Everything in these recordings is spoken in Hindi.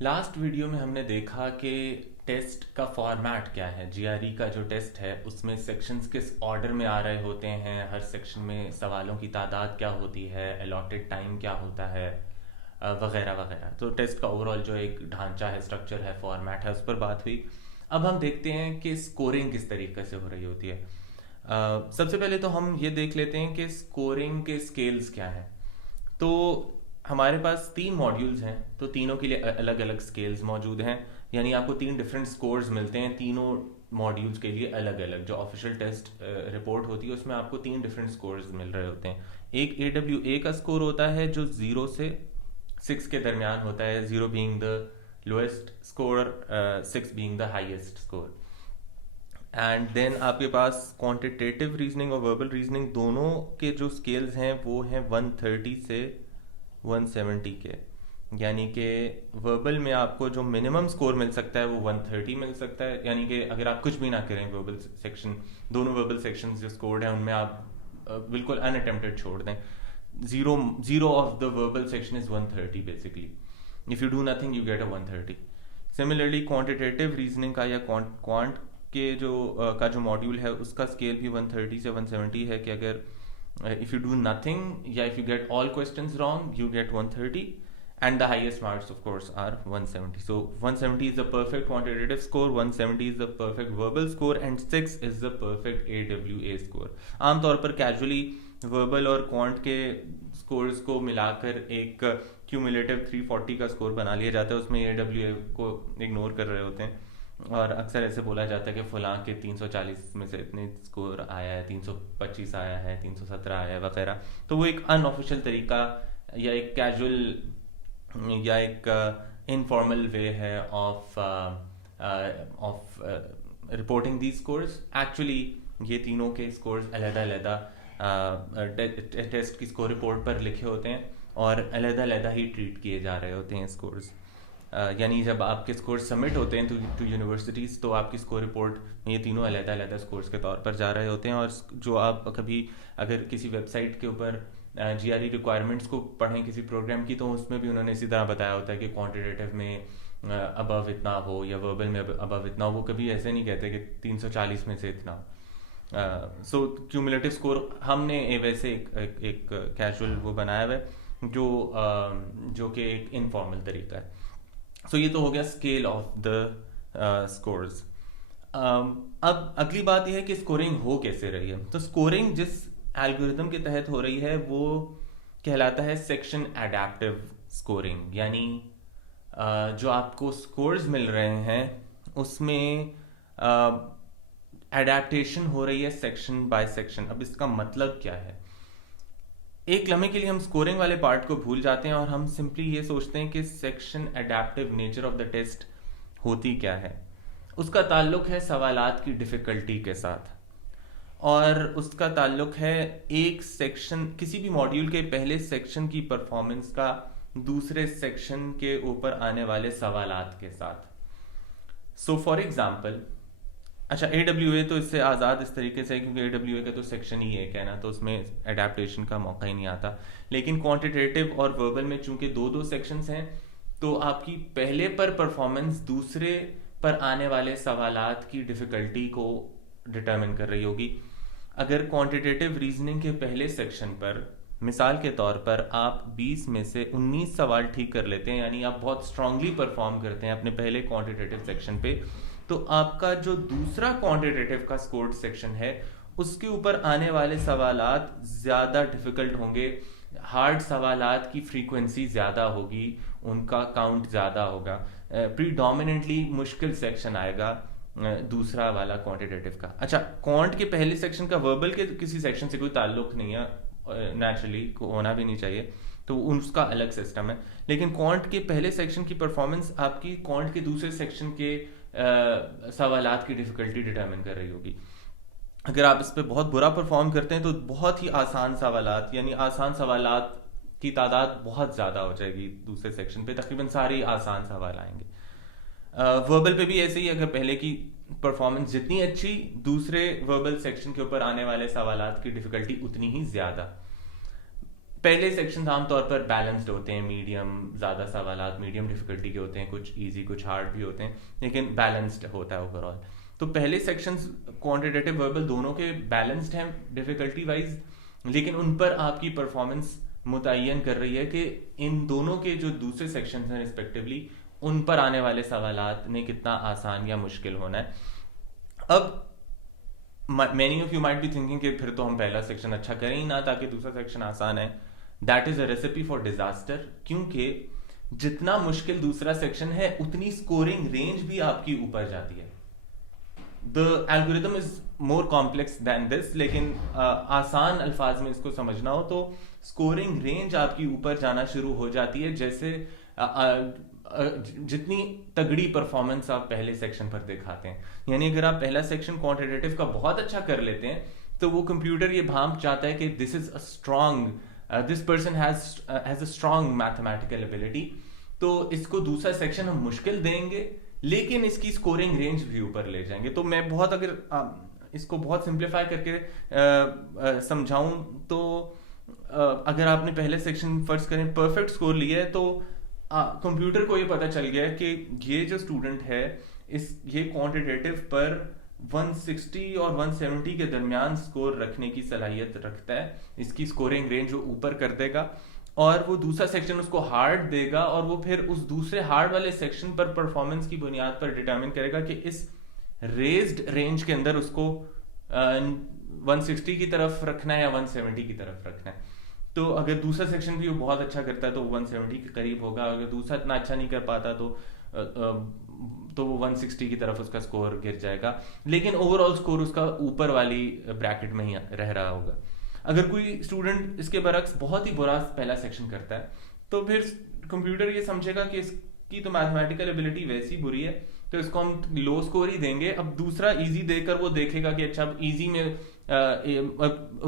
लास्ट वीडियो में हमने देखा कि टेस्ट का फॉर्मेट क्या है। जीआरई का जो टेस्ट है उसमें सेक्शंस किस ऑर्डर में आ रहे होते हैं, हर सेक्शन में सवालों की तादाद क्या होती है, अलॉटेड टाइम क्या होता है, वगैरह वगैरह। तो टेस्ट का ओवरऑल जो एक ढांचा है, स्ट्रक्चर है, फॉर्मेट है, उस पर बात हुई। अब हम देखते हैं कि स्कोरिंग किस तरीके से हो रही होती है। सबसे पहले तो हम ये देख लेते हैं कि स्कोरिंग के स्केल्स क्या हैं। तो हमारे पास तीन मॉड्यूल्स हैं, तो तीनों के लिए अलग अलग स्केल्स मौजूद हैं। यानी आपको तीन डिफरेंट स्कोर्स मिलते हैं तीनों मॉड्यूल्स के लिए अलग अलग। जो ऑफिशियल टेस्ट रिपोर्ट होती है उसमें आपको तीन डिफरेंट स्कोर्स मिल रहे होते हैं। एक AWA का स्कोर होता है जो 0 से 6 के दरमियान होता है, 0 being the lowest score, 6 being the highest score. And then आपके पास क्वांटिटेटिव रीजनिंग और वर्बल रीजनिंग दोनों के जो स्केल्स हैं वो हैं 130 से 170 के। यानी कि वर्बल में आपको जो मिनिमम स्कोर मिल सकता है वो 130 मिल सकता है। यानी कि अगर आप कुछ भी ना करें, वर्बल सेक्शन, दोनों वर्बल सेक्शन जो स्कोर्ड हैं उनमें आप बिल्कुल अनअटेम्प्टेड छोड़ दें। Zero zero of the verbal section is 130 basically. If you do nothing you get a 130। Similarly quantitative reasoning का या क्वांट के जो मॉड्यूल है उसका स्केल भी 130 से 170 है कि अगर इफ यू डू नथिंग या if you get all questions wrong you get 130 and the highest marks of course are 170. So 170 is the perfect quantitative score, 170 is the perfect verbal score and 6 is the perfect AWA score. आमतौर पर कैजुअली वर्बल और क्वांट के स्कोर्स को मिलाकर एक क्यूमुलेटिव 340 का स्कोर बना लिया जाता है। उसमें AWA को इग्नोर कर रहे होते हैं और अक्सर ऐसे बोला जाता है कि फलां के 340 में से इतने स्कोर आया है, 325 आया है, 317 आया है वगैरह। तो वो एक अनऑफिशियल तरीका या एक कैजुअल या एक इनफॉर्मल वे है of reporting the scores. Actually ये तीनों के स्कोर्स अलग-अलग टेस्ट की स्कोर रिपोर्ट पर लिखे होते हैं और अलग-अलग ही ट्रीट किए जा रहे होते हैं स्कोर्स। यानी जब आपके स्कोर सबमिट होते हैं टू यूनिवर्सिटीज़ तो आपकी स्कोर रिपोर्ट में ये तीनों अलग-अलग स्कोर्स के तौर पर जा रहे होते हैं। और जो आप कभी अगर किसी वेबसाइट के ऊपर जीआरई रिक्वायरमेंट्स को पढ़ें किसी प्रोग्राम की, तो उसमें भी उन्होंने इसी तरह बताया होता है कि क्वांटिटेटिव में अबव इतना हो या वर्बल में अबव इतना हो। वो कभी ऐसे नहीं कहते कि 340 में से इतना हो। सो क्यूमुलेटिव स्कोर हमने वैसे एक कैजुअल वो बनाया हुआ है जो कि एक इनफॉर्मल तरीका है। सो ये तो हो गया स्केल ऑफ द स्कोर्स। अब अगली बात यह है कि स्कोरिंग हो कैसे रही है। तो स्कोरिंग जिस एल्गोरिथम के तहत हो रही है वो कहलाता है सेक्शन एडेप्टिव स्कोरिंग। यानी जो आपको स्कोर्स मिल रहे हैं उसमें एडेप्टेशन हो रही है सेक्शन बाय सेक्शन। अब इसका मतलब क्या है? एक लम्हे के लिए हम स्कोरिंग वाले पार्ट को भूल जाते हैं और हम सिंपली ये सोचते हैं कि section adaptive nature of the test होती क्या है। उसका ताल्लुक है सवालात की डिफ़िकल्टी के साथ और उसका ताल्लुक है एक सेक्शन, किसी भी मॉड्यूल के पहले सेक्शन की परफॉर्मेंस का दूसरे सेक्शन के ऊपर आने वाले सवालात के साथ। सो फॉर एग्जाम्पल, अच्छा AWA तो इससे आज़ाद इस तरीके से है क्योंकि AWA का तो सेक्शन ही एक है ना, तो उसमें एडेप्टेशन का मौका ही नहीं आता। लेकिन क्वांटिटेटिव और वर्बल में चूंकि दो दो सेक्शंस हैं तो आपकी पहले पर परफॉर्मेंस दूसरे पर आने वाले सवालात की डिफ़िकल्टी को डिटरमिन कर रही होगी। अगर क्वांटिटेटिव रीजनिंग के पहले सेक्शन पर मिसाल के तौर पर आप 20 में से 19 सवाल ठीक कर लेते हैं, यानी आप बहुत स्ट्रांगली परफॉर्म करते हैं अपने पहले क्वांटिटेटिव सेक्शन पे, तो आपका जो दूसरा क्वांटिटेटिव का स्कोर्ड सेक्शन है उसके ऊपर आने वाले सवालात ज़्यादा डिफ़िकल्ट होंगे, हार्ड सवालात की फ्रीक्वेंसी ज़्यादा होगी, उनका काउंट ज़्यादा होगा। प्रीडोमिनेंटली मुश्किल सेक्शन आएगा दूसरा वाला क्वांटिटेटिव का। अच्छा, क्वांट के पहले सेक्शन का वर्बल के किसी सेक्शन से कोई ताल्लुक नहीं है, नेचुरली होना भी नहीं चाहिए, तो उसका अलग सिस्टम है। लेकिन क्वांट के पहले सेक्शन की परफॉर्मेंस आपकी क्वांट के दूसरे सेक्शन के सवालात की डिफ़िकल्टी डिटरमिन कर रही होगी। अगर आप इस पर बहुत बुरा परफॉर्म करते हैं तो बहुत ही आसान सवालात, यानी आसान सवालात की तादाद बहुत ज़्यादा हो जाएगी दूसरे सेक्शन पे, तकरीबन सारे आसान सवाल आएंगे। वर्बल पे भी ऐसे ही, अगर पहले की परफॉर्मेंस जितनी अच्छी, दूसरे वर्बल सेक्शन के ऊपर आने वाले सवालात की डिफ़िकल्टी उतनी ही ज़्यादा। पहले सेक्शन आमतौर पर बैलेंस्ड होते हैं, मीडियम, ज़्यादा सवालात मीडियम डिफिकल्टी के होते हैं, कुछ इजी कुछ हार्ड भी होते हैं, लेकिन बैलेंस्ड होता है ओवरऑल। तो पहले सेक्शंस क्वांटिटेटिव वर्बल दोनों के बैलेंस्ड हैं डिफिकल्टी वाइज, लेकिन उन पर आपकी परफॉर्मेंस मुतय्यन कर रही है कि इन दोनों के जो दूसरे सेक्शंस हैं रिस्पेक्टिवली, उन पर आने वाले सवालात ने कितना आसान या मुश्किल होना है। अब many of you might be thinking कि फिर तो हम पहला सेक्शन अच्छा करें ही ना ताकि दूसरा सेक्शन आसान है। That is a recipe for disaster, क्योंकि जितना मुश्किल दूसरा सेक्शन है उतनी स्कोरिंग रेंज भी आपकी ऊपर जाती है। The algorithm is more complex than this, लेकिन आसान अल्फाज में इसको समझना हो तो स्कोरिंग रेंज आपकी ऊपर जाना शुरू हो जाती है जैसे जितनी तगड़ी परफॉर्मेंस आप पहले सेक्शन पर दिखाते हैं। यानी अगर आप पहला सेक्शन क्वांटिटेटिव का बहुत अच्छा कर लेते हैं तो वो कंप्यूटर ये भांप चाहता है कि this is a strong, this person has a strong mathematical ability, तो इसको दूसरा सेक्शन हम मुश्किल देंगे लेकिन इसकी स्कोरिंग रेंज भी ऊपर ले जाएंगे। तो मैं बहुत अगर इसको बहुत सिंप्लीफाई करके समझाऊं तो अगर आपने पहले सेक्शन फर्स्ट करें परफेक्ट स्कोर लिया है तो कंप्यूटर को ये पता चल गया है कि ये जो स्टूडेंट है ये क्वांटिटेटिव पर 160 और 170 के दरमियान स्कोर रखने की सलाहियत रखता है, इसकी स्कोरिंग रेंज वो ऊपर कर देगा और वो दूसरा सेक्शन उसको हार्ड देगा और वो फिर उस दूसरे हार्ड वाले सेक्शन पर परफॉर्मेंस की बुनियाद पर डिटरमिन करेगा कि इस रेज्ड रेंज के अंदर उसको 160 की तरफ रखना है या 170 की तरफ रखना है। तो अगर दूसरा सेक्शन भी वो बहुत अच्छा करता है तो 170 के करीब होगा, अगर दूसरा इतना अच्छा नहीं कर पाता तो वो 160 की तरफ उसका स्कोर गिर जाएगा, लेकिन ओवरऑल स्कोर उसका ऊपर वाली ब्रैकेट में ही रह रहा होगा। अगर कोई स्टूडेंट इसके बरक्स बहुत ही बुरा पहला सेक्शन करता है तो फिर कंप्यूटर ये समझेगा कि इसकी तो मैथमेटिकल एबिलिटी वैसी बुरी है तो इसको हम लो स्कोर ही देंगे। अब दूसरा इजी देकर वो देखेगा कि अच्छा इजी में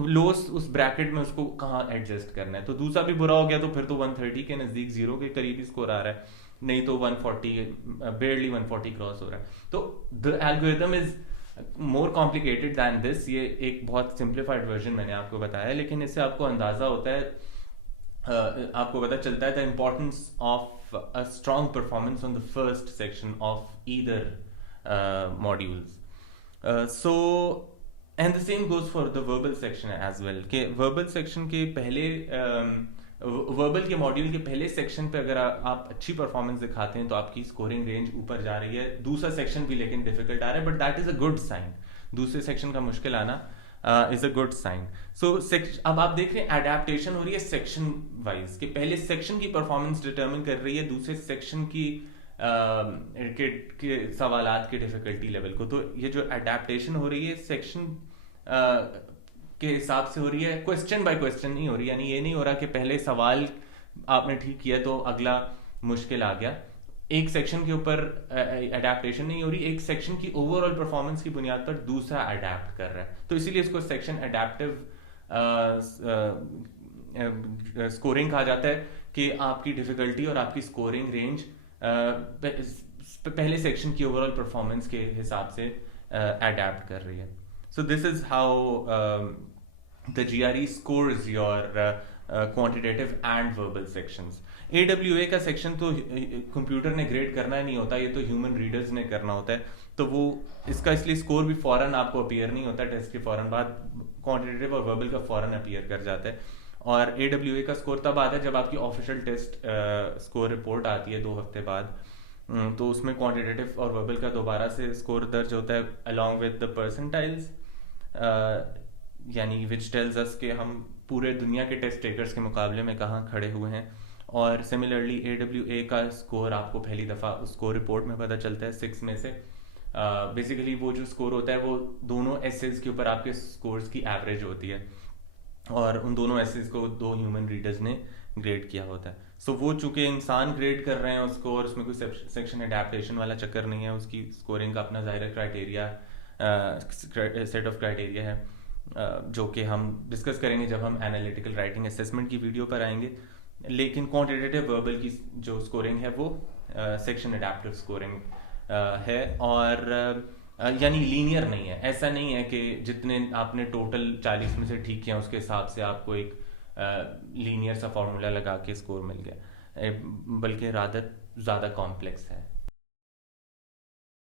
लो उस ब्रैकेट में उसको कहाँ एडजस्ट करना है, तो दूसरा भी बुरा हो गया तो फिर तो 130 के नजदीक जीरो के करीब ही स्कोर आ रहा है, नहीं तो 140 बेयरली 140 क्रॉस हो रहा है। तो the algorithm is more complicated than this. ये एक बहुत सिंप्लीफाइड वर्जन मैंने आपको बताया, लेकिन इससे आपको अंदाजा होता है, आपको पता चलता है the importance of a strong performance on the first section of either modules. So and the same goes for the verbal section as well, के वर्बल सेक्शन के पहले वर्बल के मॉड्यूल के पहले सेक्शन पे अगर आप अच्छी परफॉर्मेंस दिखाते हैं तो आपकी स्कोरिंग रेंज ऊपर जा रही है, दूसरा सेक्शन भी लेकिन डिफिकल्ट आ रहा है, but that is a good sign. दूसरे सेक्शन का मुश्किल आना is a good sign. So अब आप देख रहे हैं एडेप्टेशन हो रही है सेक्शन वाइज, कि पहले सेक्शन की परफॉर्मेंस डिटरमिन कर रही है दूसरे सेक्शन की के सवालात के डिफिकल्टी लेवल को। तो ये जो एडेप्टेशन हो रही है सेक्शन के हिसाब से हो रही है, क्वेश्चन बाय क्वेश्चन नहीं हो रही, यानी ये नहीं हो रहा कि पहले सवाल आपने ठीक किया तो अगला मुश्किल आ गया। एक सेक्शन के ऊपर अडेप्टेशन नहीं हो रही, एक सेक्शन की ओवरऑल परफॉर्मेंस की बुनियाद पर दूसरा अडेप्ट कर रहा है, तो इसीलिए इसको सेक्शन अडेप्टिव स्कोरिंग कहा जाता है कि आपकी डिफिकल्टी और आपकी स्कोरिंग रेंज पहले सेक्शन की ओवरऑल परफॉर्मेंस के हिसाब से अडेप्ट कर रही है। So this is how the GRE scores your quantitative and verbal sections. AWA का सेक्शन तो कंप्यूटर ने ग्रेड करना ही नहीं होता, ये तो ह्यूमन रीडर्स ने करना होता है, तो वो इसका इसलिए स्कोर भी फौरन आपको अपीयर नहीं होता, टेस्ट के फौरन बाद क्वांटिटेटिव और वर्बल का फौरन अपीयर कर जाता है। और AWA का स्कोर तब आता है जब आपकी ऑफिशियल टेस्ट स्कोर रिपोर्ट आती है 2 हफ्ते बाद, तो उसमें क्वांटिटेटिव और वर्बल का दोबारा से स्कोर दर्ज होता है अलॉन्ग विद द परसेंटाइल्स, यानी विच टेल्स अस कि हम पूरे दुनिया के टेस्ट टेकर्स के मुकाबले में कहाँ खड़े हुए हैं। और सिमिलरली AWA का स्कोर आपको पहली दफ़ा उस स्कोर रिपोर्ट में पता चलता है 6 में से। बेसिकली वो जो स्कोर होता है वो दोनों एसेज के ऊपर आपके स्कोर्स की एवरेज होती है और उन दोनों एसेज को 2 ह्यूमन रीडर्स ने ग्रेड किया होता है। सो वो चूंकि इंसान ग्रेड कर रहे हैं उसको और उसमें कोई सेक्शन अडेप्टेशन वाला चक्कर नहीं है, उसकी स्कोरिंग का अपना ज़ाहिर क्राइटेरिया सेट ऑफ क्राइटेरिया है जो कि हम डिस्कस करेंगे जब हम एनालिटिकल राइटिंग असेसमेंट की वीडियो पर आएंगे। लेकिन क्वांटिटेटिव वर्बल की जो स्कोरिंग है वो सेक्शन अडेप्टिव स्कोरिंग है और यानी लीनियर नहीं है। ऐसा नहीं है कि जितने आपने टोटल 40 में से ठीक किया उसके हिसाब से आपको एक लीनियर सा फॉर्मूला लगा के स्कोर मिल गया, बल्कि रादर ज़्यादा कॉम्प्लेक्स है।